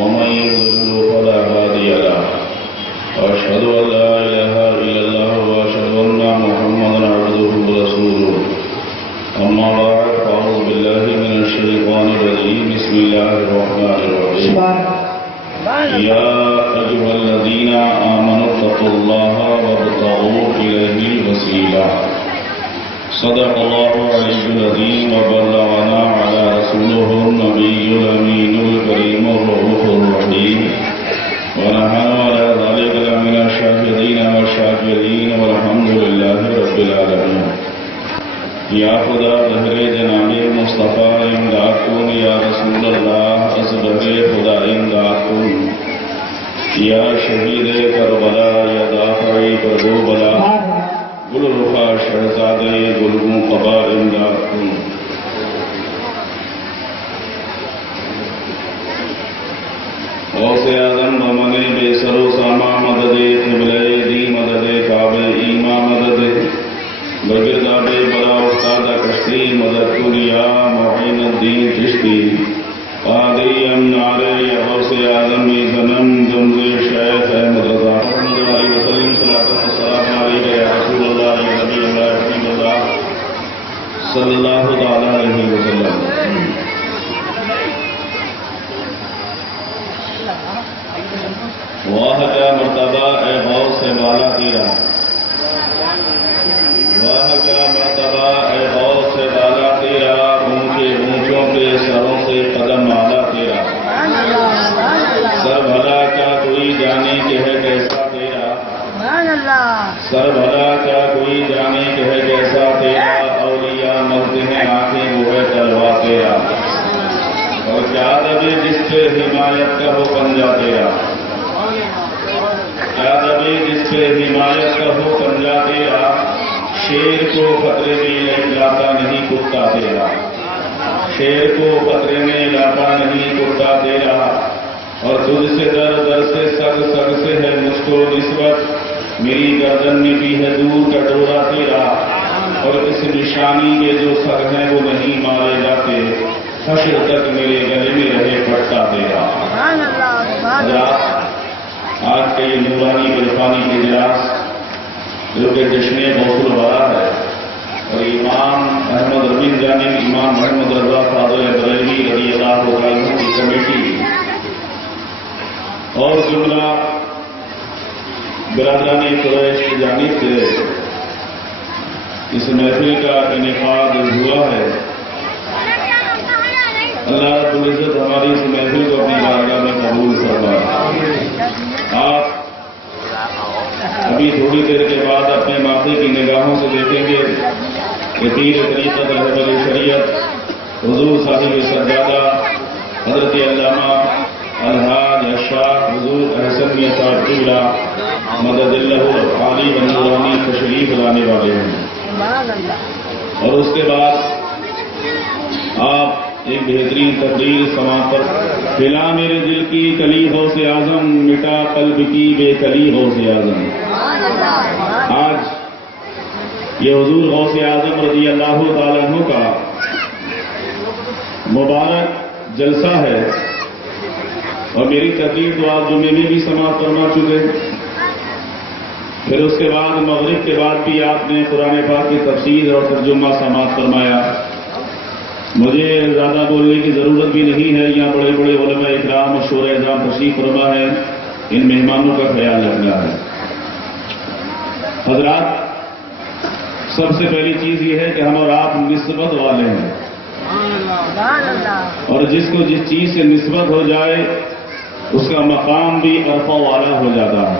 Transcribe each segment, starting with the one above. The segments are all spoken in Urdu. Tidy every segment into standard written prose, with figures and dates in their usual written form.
ومن يضلل فلا هادي له وأشهد أن لا إله إلا الله وأشهد أن محمدا عبده ورسوله أما بعد فأعوذ بالله من الشيطان الرجيم بسم الله الرحمن الرحيم يا أيها الذين آمنوا اتقوا الله وابتغوا إليه الوسيلة صدق الله العلي العظيم وبلغنا على رسوله النبي الأمين الكريم الرؤوف الرحيم ونحن على ذلك لمن الشاهدين والشاكرين والحمد لله رب العالمين یا خدا بہر جناب مصطفیٰ امداد کن یا رسول اللہ از بہر خدا امداد کن یا شہید کربلا یا دافع کربلا گل رخا شہزادہ گلگوں قبا امداد کن غوث اعظم بمن بے سر و ساما مدد قبلہ دی مدد کعبہ ایما مدد بگرداب بلا استاد کشتی مدد کلیا معین الدین چشتی قادری امنار یا غوث اعظم زنم جمز شیخ احمد رضا محمد علیہ وسلم صلاۃ والسلام علیہ یا رسول اللہ یا نبی اللہ حبیب اللہ صلی اللہ تعالی علیہ وسلم. واہ کا مرتبہ اے غوث بالا تیرا، واہ کا مرتبہ اے غوث بالا تیرا، اونچے اونچوں کے سروں سے قدم آلہ تیرا، سر بھلا کیا کوئی جانے کہ ہے کیسا تیرا، سر بھلا کیا کوئی جانے کہ ہے کیسا تیرا، اولیاء ملتے ہیں آنکھیں وہ ہے تلوا تیرا، اور کیا دبے جس پہ حمایت کا ہو پنجہ تیرا، کیا دبے جس پہ حمایت کا ہو پنجہ تیرا، شیر کو خطرے میں لاتا نہیں کتا تیرا، شیر کو خطرے میں لاتا نہیں کتا تیرا، اور تجھ سے در در سے سگ سگ سے ہے مجھ کو نسبت، میری گردن میں بھی ہے دور کا ڈورا تیرا، اور اس نشانی کے جو سگ ہیں وہ نہیں مارے جاتے، حشر تک میرے گلے میں رہے پٹا تیرا. آج کے یہ نورانی عرفانی اجلاس جو کہ جشن غوث الورا ہے، اور امام احمد ربین جانب امام محمد رضا فاضل بریلوی رضی اللہ عنہ کی کمیٹی اور جملہ برادران قریش کی جانب سے اس محفل کا انعقاد ہوا ہے. اللہ رب العزت ہماری اس محفل کو اپنی بارگاہ میں قبول فرمائے. آپ ابھی تھوڑی دیر کے بعد اپنے ماتھے کی نگاہوں سے دیکھیں گے کہ پیر طریقت رہبر شریعت حضور صاحب سجادہ حضرت علامہ الحاج اشراف حضور احسن میاں صاحب قبلہ مدد اللہ عالی و نورانی تشریف لانے والے ہیں. اور اس کے بعد آپ ایک بہترین تقریر سماعت پر پھیلا میرے دل کی کلی غوث اعظم مٹا قلب کی بے کلی غوث اعظم. آج یہ حضور غوث اعظم رضی اللہ تعالیٰ عنہ کا مبارک جلسہ ہے، اور میری تقریر تو آپ جمعے میں بھی سماعت فرما چکے، پھر اس کے بعد مغرب کے بعد بھی آپ نے قرآن پاک کی تفسیر اور ترجمہ سماعت فرمایا. مجھے زیادہ بولنے کی ضرورت بھی نہیں ہے، یہاں بڑے بڑے علماء اکرام اور شورا اعظام تشریف فرما ہے، ان مہمانوں کا خیال رکھنا ہے. حضرات، سب سے پہلی چیز یہ ہے کہ ہم اور آپ نسبت والے ہیں، اور جس کو جس چیز سے نسبت ہو جائے اس کا مقام بھی عرفہ والا ہو جاتا ہے.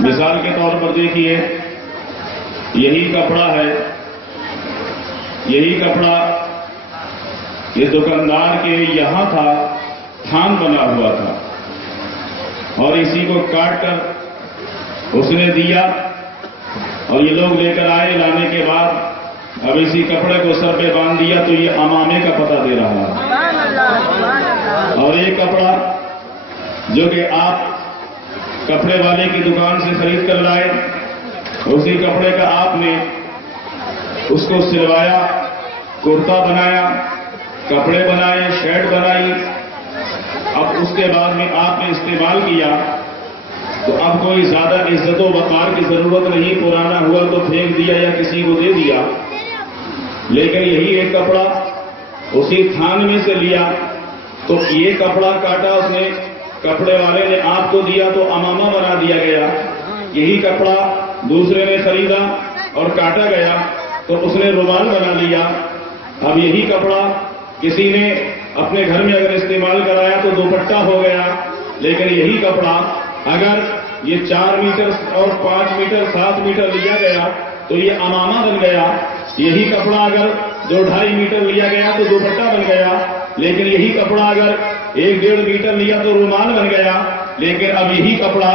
مثال کے طور پر دیکھیے، یہی کپڑا ہے، یہی کپڑا یہ دکاندار کے یہاں تھا، تھان بنا ہوا تھا، اور اسی کو کاٹ کر اس نے دیا، اور یہ لوگ لے کر آئے. لانے کے بعد اب اسی کپڑے کو سر پہ باندھ دیا تو یہ امامے کا پتہ دے رہا ہے. اور ایک کپڑا جو کہ آپ کپڑے والے کی دکان سے خرید کر لائے، اسی کپڑے کا آپ نے اس کو سلوایا، کرتا بنایا، کپڑے بنائے، شرٹ بنائی. اب اس کے بعد میں آپ نے استعمال کیا تو اب کوئی زیادہ عزت و وقار کی ضرورت نہیں، پرانا ہوا تو پھینک دیا یا کسی کو دے دیا، لیکن یہی ایک کپڑا اسی تھان میں سے لیا تو یہ کپڑا کاٹا اس نے، کپڑے والے نے آپ کو دیا تو امامہ بنا دیا گیا، یہی کپڑا دوسرے نے خریدا اور کاٹا گیا تو اس نے رومال بنا لیا۔ اب یہی کپڑا کسی نے اپنے گھر میں اگر استعمال کرایا تو دوپٹہ ہو گیا، لیکن یہی کپڑا اگر یہ 4 میٹر اور 5 میٹر 7 میٹر لیا گیا تو یہ امامہ بن گیا، یہی کپڑا اگر جو 2.5 میٹر لیا گیا تو دوپٹہ بن گیا، لیکن یہی کپڑا اگر 1.5 میٹر لیا تو رومال بن گیا۔ لیکن اب یہی کپڑا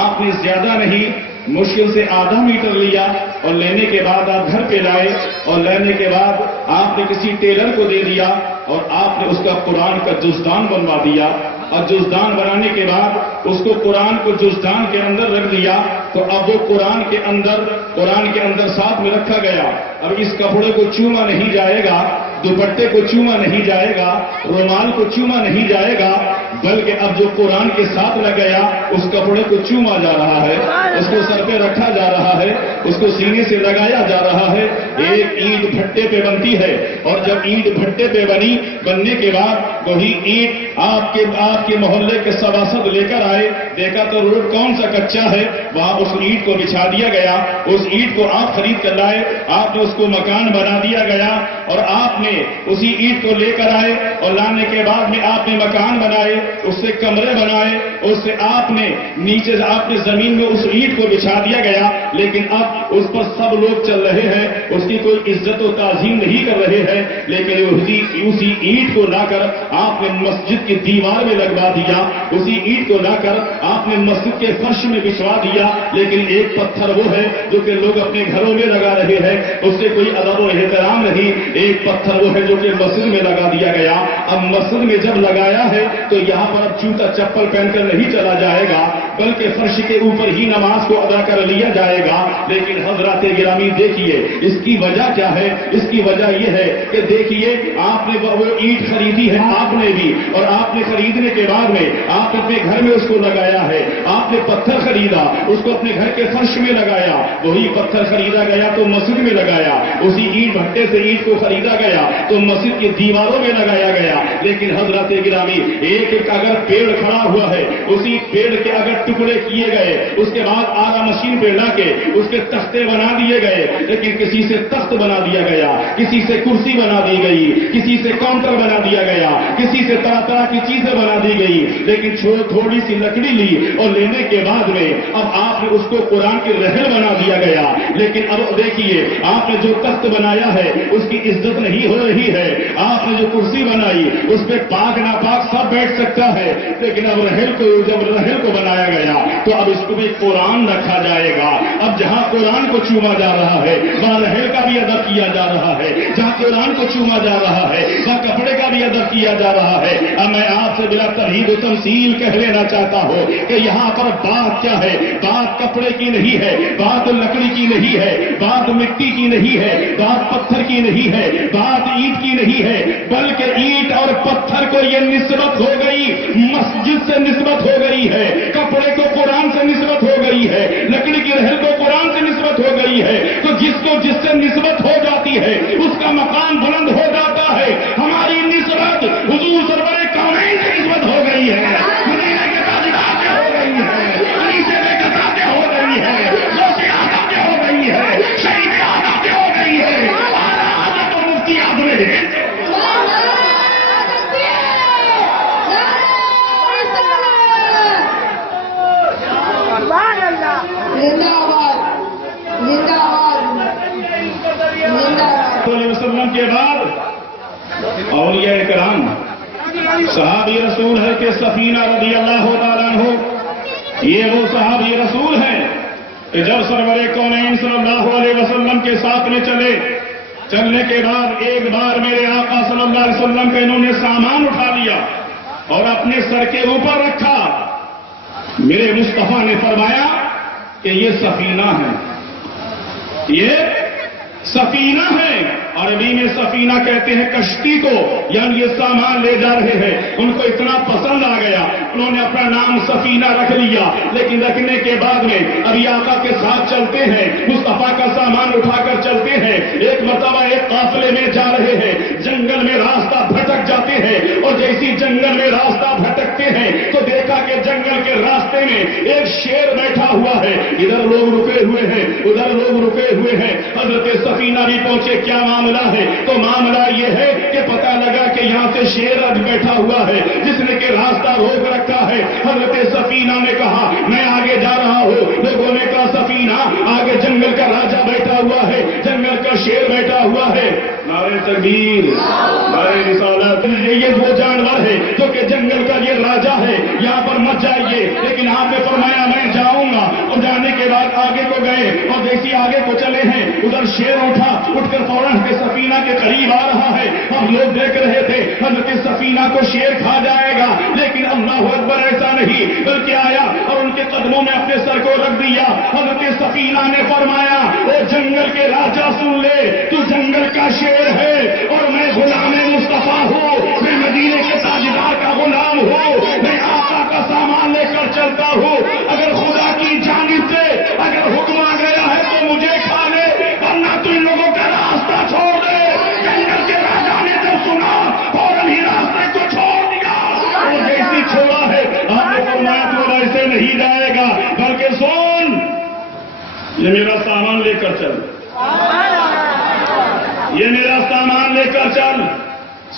آپ نے زیادہ نہیں، مشکل سے آدھا میٹر لیا اور لینے کے بعد آپ گھر پہ لائے اور لینے کے بعد آپ نے کسی ٹیلر کو دے دیا اور آپ نے اس کا قرآن کا جزدان بنوا دیا، اور جزدان بنانے کے بعد اس کو قرآن کو جزدان کے اندر رکھ دیا تو اب وہ قرآن کے اندر ساتھ میں رکھا گیا۔ اب اس کپڑے کو چوما نہیں جائے گا، دوپٹے کو چوما نہیں جائے گا، رومال کو چوما نہیں جائے گا، بلکہ اب جو قرآن کے ساتھ لگ گیا اس کپڑے کو چوما جا رہا ہے، اس کو سر پہ رکھا جا رہا ہے، اس کو سینے سے لگایا جا رہا ہے۔ ایک اینٹ بھٹے پہ بنتی ہے اور جب اینٹ بھٹے پہ بننے کے بعد وہی اینٹ آپ کے محلے کے سباسد لے کر آئے، دیکھا تو روڈ کون سا کچا ہے، وہاں اس اینٹ کو بچھا دیا گیا، اس اینٹ کو آپ خرید کر لائے، آپ نے اس کو مکان بنا دیا گیا اور آپ نے اسی اینٹ کو لے کر آئے اور لانے کے بعد میں آپ نے مکان بنائے، اس سے کمرے بنائے، اس سے آپ نے نیچے زمین میں اس اینٹ کو بچھا دیا گیا، لیکن اب اس پر سب لوگ چل رہے ہیں، اس کی کوئی عزت و تعظیم نہیں کر رہے ہیں، لیکن اسی اینٹ کو لا کر آپ نے مسجد کی دیوار میں لگوا دیا، اسی اینٹ کو لا کر آپ نے مسجد کے فرش میں بچھوا دیا، لیکن ایک پتھر وہ ہے جو کہ لوگ اپنے گھروں میں لگا رہے ہیں، اس سے کوئی ادب و احترام نہیں، ایک پتھر وہ ہے جو کہ مسجد میں لگا دیا گیا۔ اب مسجد میں جب لگایا ہے تو یہاں پر اب جوتا چپل پہن کر نہیں چلا جائے گا، بلکہ فرش کے اوپر ہی نماز کو ادا کر لیا جائے گا۔ لیکن حضرات گرامی دیکھیے اس کی وجہ کیا ہے؟ اس کی وجہ یہ ہے کہ دیکھیے آپ نے وہ اینٹ خریدی ہے، آپ نے بھی، اور آپ نے خریدنے کے بعد میں آپ نے اپنے گھر میں اس کو لگایا ہے، آپ نے پتھر خریدا اس کو اپنے گھر کے فرش میں لگایا، وہی پتھر خریدا گیا تو مسجد میں لگایا، اسی اینٹ بھٹے سے اینٹ کو خریدا گیا تو مسجد کی دیواروں میں لگایا گیا۔ لیکن حضرات گرامی ایک اگر پیڑ کھڑا ہوا ہے، اسی پیڑ کے اگر ٹکڑے کیے گئے، اس کے بعد آگا مشین پہ لا کے اس کے تختے بنا دیے گئے، لیکن کسی سے تخت بنا دیا گیا، کسی سے کرسی بنا دی گئی، کسی سے کاؤنٹر بنا دیا گیا، کسی سے طرح طرح کی چیزیں بنا دی گئی، لیکن تھوڑی سی لکڑی لی اور لینے کے بعد میں اب آپ نے اس کو قرآن کی رحل بنا دیا گیا۔ لیکن اب دیکھیے آپ نے جو تخت بنایا ہے اس کی عزت نہیں ہو رہی ہے، آپ نے جو کرسی بنائی اس پہ پاک ناپاک سب بیٹھ سکتا ہے، لیکن اب جب رحل کو بنایا گیا تو اب اس کو بھی قرآن رکھا جائے گا۔ اب جہاں قرآن کو چوما جا رہا ہے وہاں رحل کا بھی ادب کیا جا رہا ہے، جہاں قرآن کو چوما جا رہا ہے وہاں کپڑے کا بھی ادب کیا جا رہا ہے۔ اب میں آپ سے بلا تمہید و تمثیل کہہ لینا چاہتا ہوں کہ یہاں پر بات کیا ہے؟ بات کپڑے کی نہیں ہے، بات لکڑی کی نہیں ہے، بات مٹی کی نہیں ہے، بات پتھر کی نہیں ہے، بات اینٹ کی نہیں ہے، بلکہ اینٹ اور پتھر کو یہ نسبت ہو گئی، مسجد سے نسبت ہو گئی ہے، کپڑے کو قرآن سے نسبت ہو گئی ہے، لکڑی کی رحل کو قرآن سے نسبت ہو گئی ہے، تو جس سے نسبت ہو جاتی ہے اس کا مقام بلند ہو جاتا ہے۔ ہماری نسبت حضور سرور کونین سے نسبت ہو گئی ہے، مدینے کے تاجدار سے ہو گئی ہے، علی سے لے کر ذاتیں ہو گئی ہے، غوث اعظم سے ہو گئی ہے، شہید اعظم سے ہو گئی ہے، حضرت و مفتی اعظم ہند سے وسلم کے بعد اولیاء کرام صحابی رسول ہے کہ سفینہ رضی اللہ تعالیٰ عنہ یہ وہ صحابی رسول ہیں کہ جب سرور کونین صلی اللہ علیہ وسلم کے ساتھ میں چلنے کے بعد ایک بار میرے آقا صلی اللہ علیہ وسلم کا انہوں نے سامان اٹھا لیا اور اپنے سر کے اوپر رکھا، میرے مصطفیٰ نے فرمایا کہ یہ سفینہ ہے، یہ سفینہ ہے۔ عربی میں سفینہ کہتے ہیں کشتی کو، یعنی یہ سامان لے جا رہے ہیں، ان کو اتنا پسند آ گیا انہوں نے اپنا نام سفینہ رکھ لیا، لیکن رکھنے کے بعد میں ابھی آقا کے ساتھ چلتے ہیں، مصطفیٰ کا سامان اٹھا کر چلتے ہیں، ایک مرتبہ ایک قافلے میں جا رہے ہیں، جنگل میں راستہ بھٹک جاتے ہیں، اور جیسی جنگل میں راستہ بھٹکتے ہیں تو دیکھا کہ جنگل کے راستے میں ایک شیر بیٹھا ہوا ہے، ادھر لوگ رکے ہوئے ہیں ادھر لوگ رکے ہوئے ہیں، حضرت سفینہ بھی پہنچے کیا معاملہ ہے؟ تو معاملہ یہ ہے کہ پتہ لگا کہ یہاں سے شیر بیٹھا ہوا ہے جس نے کہ راستہ روک رکھا ہے۔ حضرت سفینہ نے کہا میں آگے جا رہا ہوں، لوگوں نے کہا سفینہ آگے جنگل کا راجا بیٹھا ہوا ہے، جنگل کا شیر بیٹھا ہوا ہے، نعرہ تکبیر، نعرہ رسالت، یہ وہ جانور ہے جو کہ جنگل کا یہ راجا ہے، یہاں پر مت جائیے، لیکن آپ نے فرمایا میں جاؤں گا، اور جانے کے بعد آگے کو گئے، اور جیسی آگے کو چلے ہیں ادھر شیر اٹھ کر فوراً کے سفینہ کے قریب آ رہا ہے، ہم لوگ دیکھ رہے تھے حضرت سفینہ کو شیر کھا جائے گا، لیکن اللہ اکبر ایسا نہیں، بلکہ آیا اور ان کے قدموں میں اپنے سر کو رکھ دیا۔ حضرت سفینہ نے فرمایا او جنگل کے راجا سن لے، تو جنگل کا شیر ہے اور میں غلام مصطفیٰ ہوں، میں مدینے کے تاجدار کا غلام ہوں، میں آقا کا سامان لے کر چلتا ہوں، اگر خدا کی جانب سے اگر حکم آ گیا ہے تو مجھے کھا لے، ورنہ تو ان لوگوں کا راستہ چھوڑ دے۔ جنگل کے راجا نے جب سنا فوراً ہی راستے کو چھوڑ دیا، اور جیسی چھوڑا ہے آپ نے فرمایا تو ایسے نہیں جائے گا، بلکہ سن یہ میرا سامان لے کر چل، یہ میرا سامان لے کر چل۔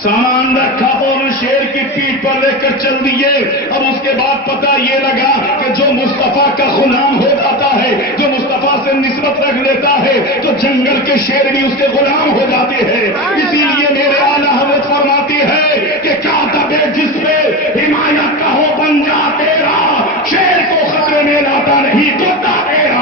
سامان رکھا اور شیر کی پیٹھ پر لے کر چل دیے۔ اب اس کے بعد پتہ یہ لگا کہ جو مصطفیٰ کا غلام ہو جاتا ہے، جو مصطفیٰ سے نسبت رکھ لیتا ہے، تو جنگل کے شیر بھی اس کے غلام ہو جاتے ہیں۔ اسی لیے میرے اعلیٰ حضرت فرماتی ہے کہ کیا دبے جس پہ حمایت کا ہو بن جا تیرا، شیر کو خطرے میں لاتا نہیں کتا تیرا۔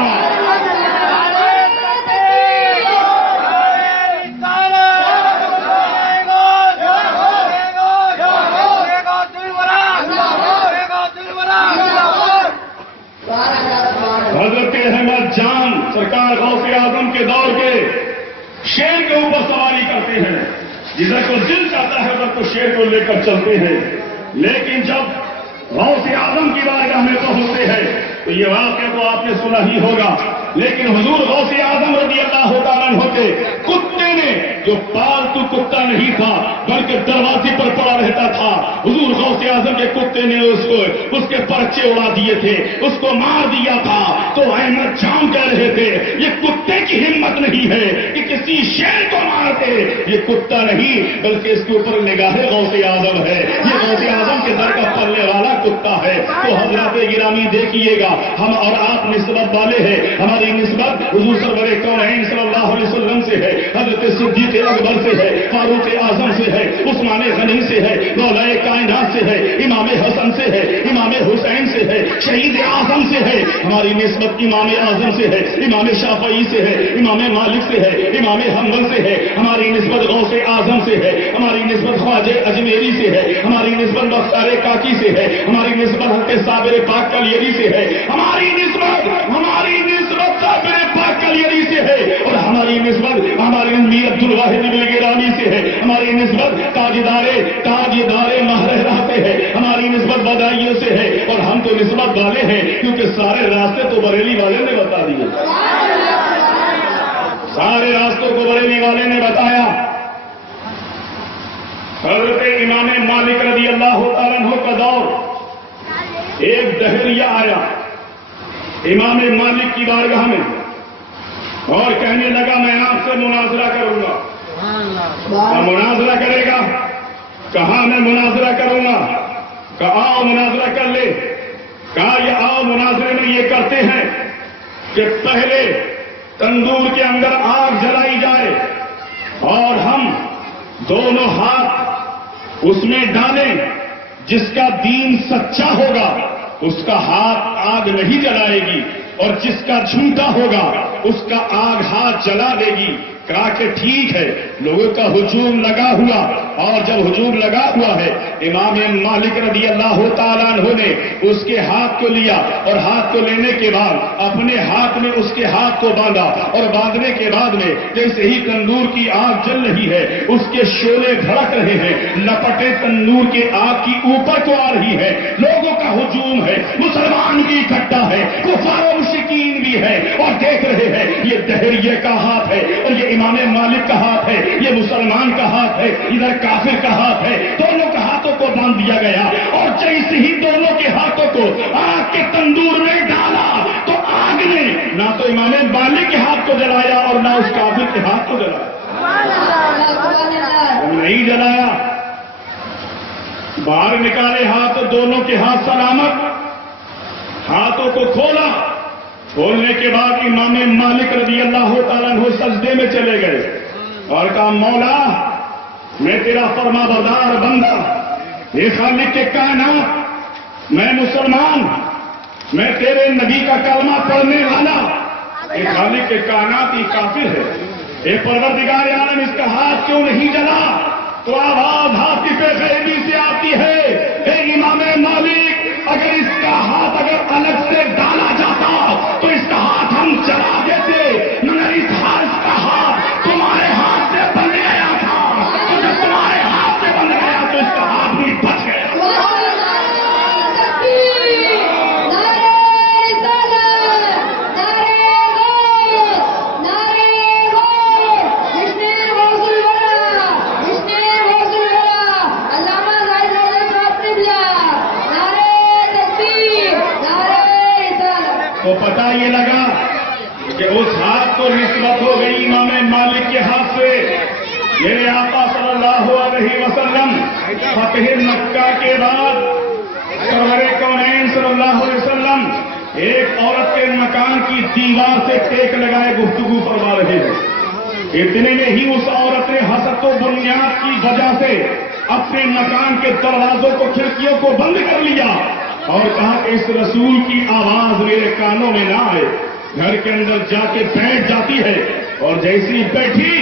حضرت احمد جان سرکار غوث اعظم کے دور کے شیر کے اوپر سواری کرتے ہیں، جدھر کو دل چاہتا ہے ادھر کو شیر کو لے کر چلتے ہیں، لیکن جب غوث اعظم کی بارگاہ میں پہنچتے ہیں تو یہ واقعہ تو آپ نے سنا ہی ہوگا، لیکن حضور غوث اعظم رضی اللہ تعالیٰ عنہ کے کتے نے جو پالتو کتا نہیں تھا بلکہ دروازے پر پڑا رہتا تھا، حضور غوث اعظم کے کتے نے اس کے پرچے اڑا دیے تھے، اس کو مار دیا تھا، تو احمد جان کہہ رہے تھے یہ کتے کی ہمت نہیں ہے کہ کسی شیر کو مار دے، یہ کتا نہیں بلکہ اس کے اوپر نگاہ غوث اعظم ہے، یہ غوث اعظم کے در کا پلنے والا کتا ہے۔ تو حضرات گرامی دیکھیے گا، ہم اور آپ نسبت والے ہیں، ہماری نسبت حضور سرور کونین صلی اللہ علیہ وسلم سے ہے، حضرت صدیق اکبر سے ہے، فاروق اعظم سے ہے، عثمان غنی سے ہے، مولا کائنات سے ہے، امام حسن سے ہے، امام حسین سے ہے، شہید اعظم سے ہے، ہماری نسبت امام اعظم سے ہے، امام شافعی سے ہے، امام مالک سے ہے، امام حنبل سے ہے، ہماری نسبت غوث اعظم سے ہے، ہماری نسبت خواجہ اجمیری سے ہے، ہماری نسبت بختیار کاکی سے ہے، ہماری نسبت حضرت صابر پاک کلیری سے ہے، ہماری نسبت صابر پاک کلیری سے ہے، اور ہماری نسبت ہماری امیر عبد الواحد بن گیلانی سے ہے، ہماری نسبت تاجدار مہرہ سے ہے، ہماری نسبت بدائیوں سے ہے، اور ہم تو نسبت والے ہیں کیونکہ سارے راستے تو بریلی والے نے بتا دیے، سارے راستوں کو بریلی والے نے بتایا۔ حضرت امام مالک رضی اللہ تعالیٰ عنہ کا دور، ایک دہریہ آیا امام مالک کی بارگاہ میں اور کہنے لگا میں آپ سے مناظرہ کروں گا۔ مناظرہ کرے گا؟ کہا میں مناظرہ کروں گا۔ کہا آؤ مناظرہ کر لے۔ کہا یہ آؤ مناظرے میں یہ کرتے ہیں کہ پہلے تندور کے اندر آگ جلائی جائے اور ہم دونوں ہاتھ اس میں ڈالیں، جس کا دین سچا ہوگا اس کا ہاتھ آگ نہیں جلائے گی، اور جس کا جھوٹا ہوگا اس کا آگ ہاتھ جلا دے گی۔ کہا کہ ٹھیک ہے، لوگوں کا ہجوم لگا ہوا، اور جب ہجوم لگا ہوا ہے امام مالک رضی اللہ تعالیٰ عنہ نے اس کے ہاتھ کو لیا، اور ہاتھ کو لینے کے بعد اپنے ہاتھ میں اس کے ہاتھ کو باندھا، اور باندھنے کے بعد میں جیسے ہی تندور کی آگ جل رہی ہے، اس کے شعلے بھڑک رہے ہیں، لپٹیں تندور کے آگ کی اوپر کو آ رہی ہے، لوگوں کا ہجوم ہے، مسلمان بھی اکٹھا ہے، کفار و مشرکین بھی ہے، اور دیکھ رہے ہیں یہ دہریے کا ہاتھ ہے اور یہ امام مالک کا ہاتھ ہے، یہ مسلمان کا ہاتھ ہے، ادھر کافر کا ہاتھ ہے، دونوں کا ہاتھوں کو باندھ دیا گیا، اور جیسے ہی دونوں کے ہاتھوں کو آگ کے تندور میں ڈالا تو آگ نے نہ تو امام مالک کے ہاتھ کو جلایا اور نہ اس کافر کے ہاتھ کو جلایا، نہیں جلایا، باہر نکالے ہاتھ، دونوں کے ہاتھ سلامت، ہاتھوں کو کھولا، کھولنے کے بعد امام مالک رضی اللہ تعالیٰ عنہ سجدے میں چلے گئے اور کہا مولا میں تیرا فرما بردار بندہ، یہ خالق کے کائنات، میں مسلمان، میں تیرے نبی کا کلمہ پڑھنے والا، یہ خالق کے کائنات ہی کافر ہے، اے پروردگار عالم اس کا ہاتھ کیوں نہیں جلا؟ تو آواز ہاتف غیبی سے آتی ہے، اے امام مالک اگر اس کا ہاتھ اگر الگ سے ڈالا جاتا تو اس کا ہاتھ ہم جلا دیتے، مگر اس کا ہاتھ تمہارے ہاتھ سے بن گیا تھا، تو جب تمہارے ہاتھ سے بن گیا تو اس کا ہاتھ بھی بچ گیا۔ تو پتہ یہ لگا کہ اس ہاتھ کو نسبت ہو گئی امام مالک کے ہاتھ سے۔ میرے آقا صلی اللہ علیہ وسلم فتح مکہ کے بعد سرور کونین صلی اللہ علیہ وسلم ایک عورت کے مکان کی دیوار سے ٹیک لگائے گفتگو فرما رہے ہیں، اتنے میں ہی اس عورت نے حسد و بنیاد کی وجہ سے اپنے مکان کے دروازوں کو کھڑکیوں کو بند کر لیا اور کہا کہ اس رسول کی آواز میرے کانوں میں نہ آئے، گھر کے اندر جا کے بیٹھ جاتی ہے، اور جیسی بیٹھی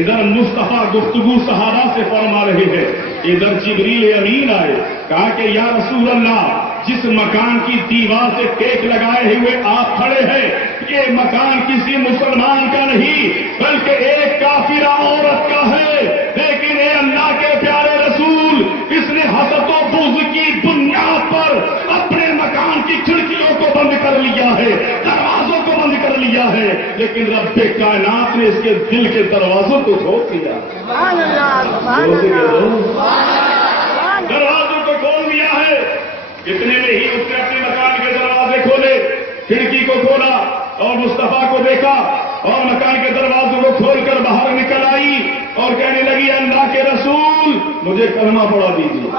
ادھر مصطفیٰ گفتگو صحابہ سے فرما رہے ہیں، ادھر جبریل امین آئے، کہا کہ یا رسول اللہ جس مکان کی دیوار سے ٹیک لگائے ہوئے آپ کھڑے ہیں یہ مکان کسی مسلمان کا نہیں بلکہ ایک کافرہ عورت کا ہے، لیکن اے اللہ کے پیارے رسول اس نے حسد و بغض کی بنیاد پر اپنے مکان کی کھڑکیوں کو بند کر لیا ہے، دروازوں کو بند کر لیا ہے، لیکن رب کائنات نے اس کے دل کے دروازوں کو کھول دیا، دروازوں کو کھول دیا ہے۔ اتنے میں ہی اس نے اپنے مکان کے دروازے کھولے، کھڑکی کو کھولا اور مصطفیٰ کو دیکھا اور مکان کے دروازوں کو کھول کر باہر نکل آئی اور کہنے لگی اللہ کے رسول مجھے کلمہ پڑھا دیجیے،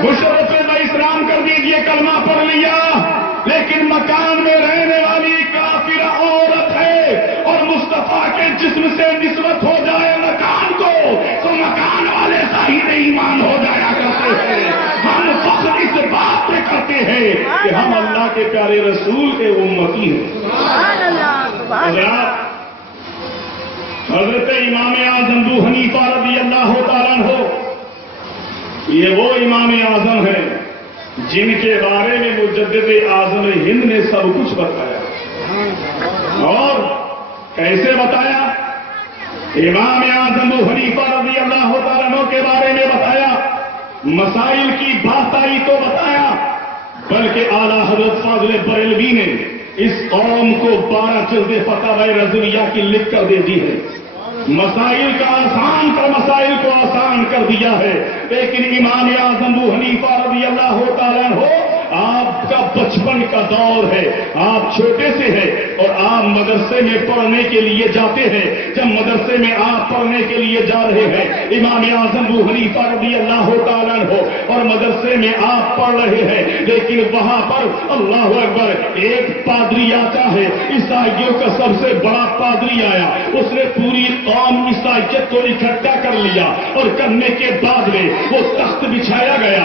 مشرف میں اسلام کر دیجیے، کلمہ پڑھ لیا، لیکن مکان میں رہنے والی کافرہ عورت ہے اور مصطفیٰ کے جسم سے نسبت ہو جائے مکان کو تو مکان والے صحیح ایمان ہو جایا کرتے ہیں۔ ہم فخر اس بات پہ کرتے ہیں کہ ہم اللہ کے پیارے رسول کے امتی ہیں۔ حضرت امام اعظم ابو حنیفہ رضی اللہ تعالیٰ عنہ یہ وہ امام اعظم ہیں جن کے بارے میں مجدد اعظم ہند نے سب کچھ بتایا، اور کیسے بتایا؟ امام اعظم ابو حنیفہ رضی اللہ تعالیٰ عنہ کے بارے میں بتایا، مسائل کی بات آئی تو بتایا، بلکہ اعلیٰ حضرت فاضل بریلوی نے اس قوم کو 12 جلد فتاوی رضویہ کی لکھ کر دے دی ہے، مسائل کا آسان کر مسائل کو آسان کر دیا ہے، لیکن امام اعظم ابو حنیفہ رضی اللہ تعالیٰ عنہ آپ کا بچپن کا دور ہے، آپ چھوٹے سے ہیں اور آپ مدرسے میں پڑھنے کے لیے جاتے ہیں، جب مدرسے میں آپ پڑھنے کے لیے جا رہے ہیں امام اعظم ابو حنیفہ رضی اللہ تعالیٰ عنہ اور مدرسے میں آپ پڑھ رہے ہیں، لیکن وہاں پر اللہ اکبر ایک پادری آتا ہے، عیسائیوں کا سب سے بڑا پادری آیا، اس نے پوری قوم عیسائیت کو اکٹھا کر لیا اور کرنے کے بعد میں وہ تخت بچھایا گیا،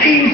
3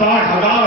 60,000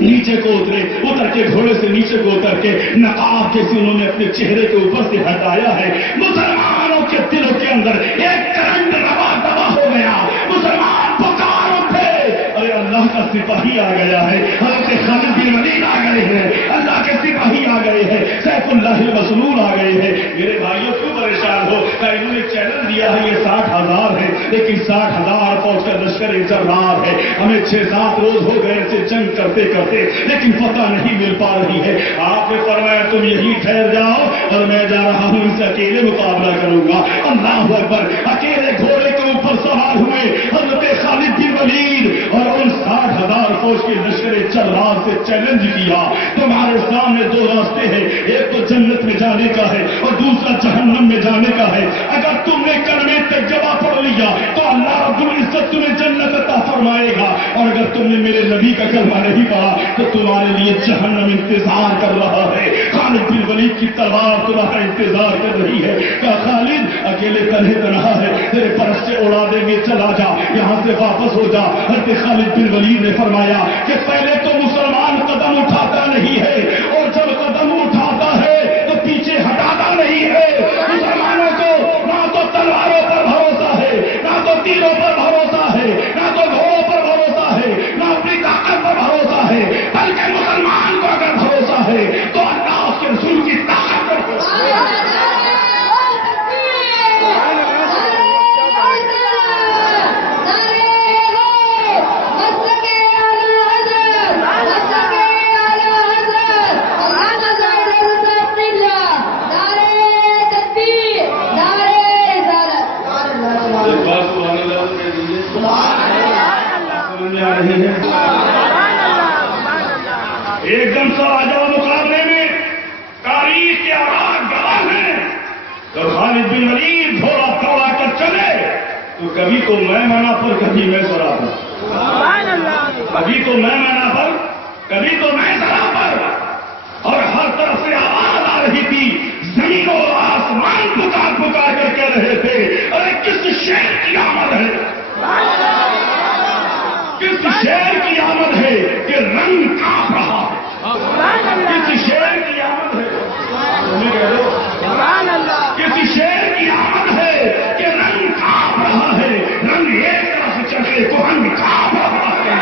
نیچے کو اتر کے گھوڑے سے نیچے کو اتر کے نقاب جیسے انہوں نے اپنے چہرے کے اوپر سے ہٹایا ہے. مسلمانوں کے دلوں کے اندر ایک کرنٹ دبا ہو گیا. مسلمان پکار اٹھے، ارے اللہ کا سپاہی آ گیا ہے. حضرت خالد بن ولید آ گئے ہیں، اللہ کے سپاہی آ گئے ہیں، سیف اللہ المسلول آ گئے ہیں. میرے بھائیوں کیوں پریشان ہو؟ کہ انہوں نے چیلنج دیا ہے یہ 60,000 ہے، لیکن 60,000 فوج کا لشکر جرار ہے. ہمیں 6-7 روز ہو گئے سے جنگ کرتے کرتے، لیکن فتح نہیں مل پا رہی ہے. آپ نے فرمایا تم یہی ٹھہر جاؤ اور میں جا رہا ہوں، ان سے اکیلے مقابلہ کروں گا. اللہ اکبر. اکیلے گھوڑے کے اوپر سوار ہوئے حضرت خالد بن ولید اور ان 60,000 فوج کے لشکر جرار سے چیلنج کیا، تمہارے سامنے 2 راستے ہیں، ایک تو جنت میں جانے کا ہے اور دوسرا جہنم میں جانے کا ہے. اگر تم نے کلمے تک جواب پڑھ لیا تو اللہ رب العزت تمہیں جنت عطا فرمائے گا، اور اگر تم نے میرے نبی کا کلمہ نہیں پڑھا تو تمہارے لیے جہنم انتظار کر رہا ہے. خالد بن ولید کی تلوار تمہارا انتظار کر رہی ہے. کہا خالد اکیلے تنہا ہے، تیرے پرس سے اڑا دیں گے، چلا جا، یہاں سے واپس ہو جا. حضرت خالد بن ولید نے فرمایا کہ پہلے تو مسلمان قدم اٹھاتا نہیں ہے، اور جب قدم اٹھاتا ہے تو پیچھے ہٹاتا نہیں ہے. مسلمانوں کو نہ تو تلواروں پر بھروسہ ہے، نہ تو تیروں پر بھروسہ ہے، نہ تو گھوڑوں پر بھروسہ ہے، نہ اپنی طاقت پر بھروسہ ہے، بلکہ مسلمان کو اگر بھروسہ ہے تو اللہ اس کے رسول کی طاقت پر بھروسہ ہے. ایک دم سب آجاؤ مقابلے میں، تاریخ کے آواز گواہ ہیں. تو خالد بن ولید گھوڑا دوڑا کر چلے تو کبھی تو میں مانا پر کبھی میں ذرا پر، کبھی تو میں مانا پر کبھی تو میں ذرا پر، اور ہر طرف سے آواز آ رہی تھی. زمین و آسمان پکار کر کہہ رہے تھے ارے کس شہر کی آمد ہے، کس شہر کی آمد ہے کہ رنگ کانپ رہا ہے، کس شہر کی آمد ہے، کس شہر کی آمد ہے کہ رنگ کانپ رہا ہے. رنگ ایک طرف چلے تو رنگ کانپ رہا ہے.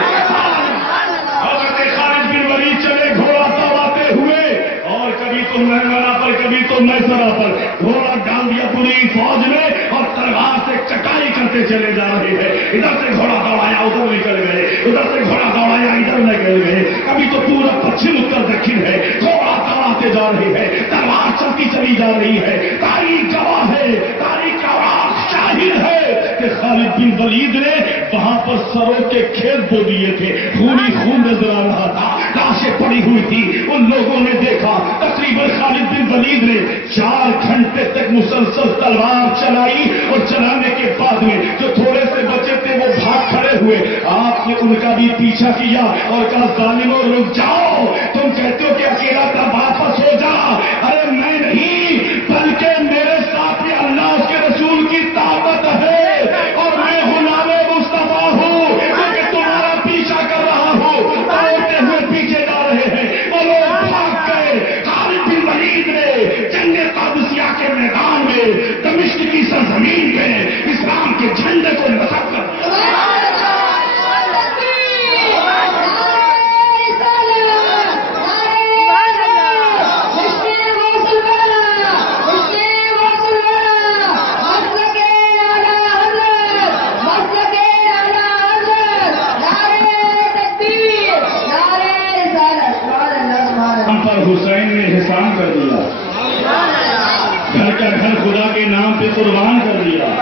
حضرت خالد بن ولید چلے گھوڑا دوڑاتے ہوئے، اور کبھی تو میں منا پر کبھی تو میں سرا پر. گھوڑا ڈال دیا پوری فوج میں اور تلوار سے چٹائی کرتے چلے جا رہے ہیں. ادھر سے گھوڑا دوڑایا ادھر نکل گئے، ادھر سے گھوڑا دوڑایا ادھر نکل گئے. کبھی تو پورا پچھم اتر دکھن ہے، گھوڑا دوڑاتے جا رہے ہیں، تلوار چلتی چلی جا رہی ہے. تاریخ گواہ ہے، تاریخ کا آواز شاہد ہے کہ خالد بن ولید نے وہاں پر سروں کے کھیت بو دیے تھے. خون نظر آ رہا تھا، لاشیں پڑی ہوئی تھی. ان لوگوں نے دیکھا تقریباً خالد بن ولید نے 4 گھنٹے تک مسلسل تلوار چلائی، اور چلانے کے بعد میں جو تھوڑے سے بچے تھے وہ بھاگ کھڑے ہوئے. آپ نے ان کا بھی پیچھا کیا اور کہا ظالموں رک جاؤ، تم کہتے ہو کہ اکیلا تھا واپس ہو جا. ارے میں نہیں، بلکہ میرے ساتھ یہ اللہ اس کے رسول کی طاقت ہے، اور میں غلام مصطفیٰ ہوں کیونکہ تمہارا پیچھا کر رہا ہوں. دوڑتے ہوئے پیچھے جا رہے ہیں، وہ لوگ بھاگ گئے. خالد بن ولید نے جنگ قادسیہ کے میدان میں دمشق کی سرزمین پہ اسلام کے جھنڈے کو نصب کر حسین نے احسان کر دیا، گھر کا گھر خدا کے نام پہ قربان کر دیا.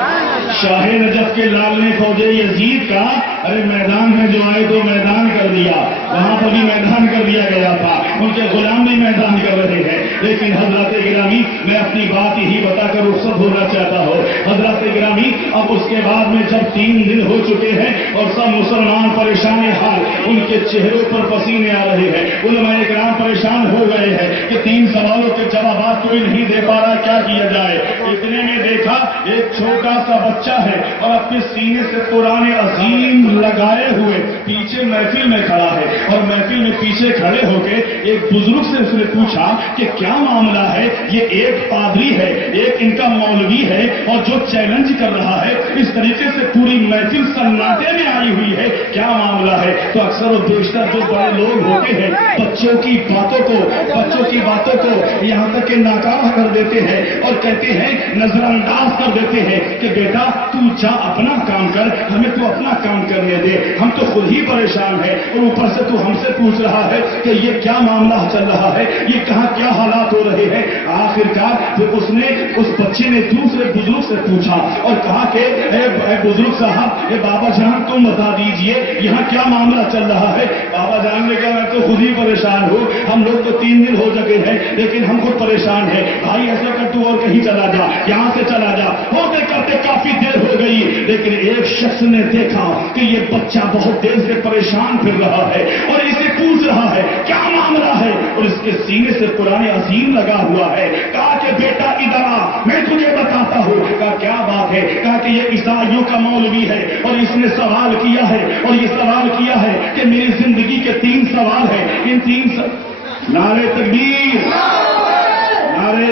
شاہ نجف کے لال نے فوج یزید کا ارے میدان میں جو آئے تو میدان کر دیا، وہاں پر بھی میدان کر دیا گیا تھا. ان کے غلام بھی میدان کر رہے ہیں. لیکن حضرات گرامی میں اپنی بات یہی بتا کر رخصت ہونا چاہتا ہوں. حضرات گرامی اب اس کے بعد میں جب 3 دن ہو چکے ہیں اور سب مسلمان پریشان حال، ان کے چہروں پر پسینے آ رہے ہیں. علماء کرام پریشان ہو گئے ہیں کہ 3 سوالوں کے جوابات کوئی نہیں دے پا رہا، کیا کیا جائے. اتنے میں دیکھا ایک چھوٹا سا بچہ ہے اور اپنے سینے سے قرآن عظیم لگائے ہوئے پیچھے محفل میں کھڑا ہے اور محفل میں پیچھے کھڑے ہو کے ایک بزرگ سے اس نے پوچھا کہ کیا معاملہ ہے، یہ ایک پادری ہے، ایک ان کا مولوی ہے اور جو چیلنج کر رہا ہے اس طریقے سے پوری محفل سناٹے میں آئی ہوئی ہے، کیا معاملہ ہے؟ تو اکثر و بیشتر جو بڑے لوگ ہوتے ہیں بچوں کی باتوں کو یہاں تک کہ ناکام کر دیتے ہیں اور کہتے ہیں، نظر انداز کر دیتے ہیں کہ بیٹا تو جا اپنا کام کر، ہمیں تو اپنا کام کرنے دے، ہم تو خود ہی پریشان ہیں اور اوپر سے تو ہم سے پوچھ رہا ہے کہ یہ کیا معاملہ چل رہا ہے، یہ کہاں کیا حالات ہو رہے ہیں۔ آخرکار پھر اس بچے نے دوسرے بزرگ سے پوچھا اور کہا کہ اے بزرگ صاحب، اے بابا جان تم بتا دیجئے یہاں کیا معاملہ چل رہا ہے۔ بابا جان نے کہا میں تو خود ہی پریشان ہوں، ہم لوگ تو 3 دن ہو چکے ہیں لیکن ہم خود پریشان ہیں۔ بھائی ایسا کر تو اور کہیں چلا جا، یہاں سے چلا جا۔ ہوتے کرتے کافی دیر ہو گئی لیکن ایک شخص نے دیکھا کہ یہ بچہ بہت دیر سے پریشان پھر رہا ہے اور اسے پوچھ رہا ہے کیا معاملہ ہے، اور اس کے سینے سے قرآن عظیم لگا ہوا ہے۔ کہا کہ بیٹا ادھر آ، میں تجھے بتاتا ہوں۔ کہا کیا بات ہے؟ کہا کہ یہ عیسائیوں کا مولوی ہے اور اس نے سوال کیا ہے اور یہ سوال کیا ہے کہ میری زندگی کے 3 سوال ہیں، ان 3 نعرے تکبیر، نعرے